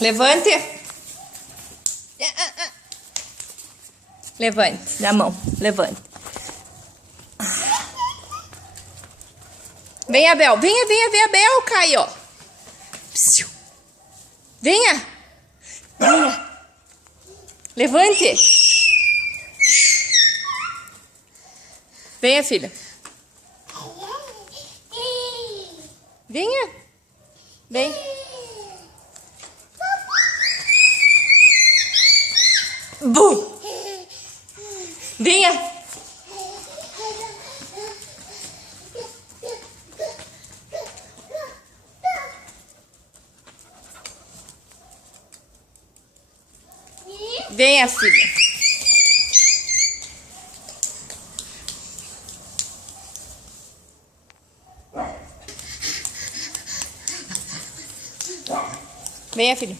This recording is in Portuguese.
Levante. Levante da mão. Levante. Venha, Bel. Venha, Bel, Caio. Venha. Venha. Levante. Venha, filha. Venha. Vem. Bu. Venha. Venha, filha. Venha, filho.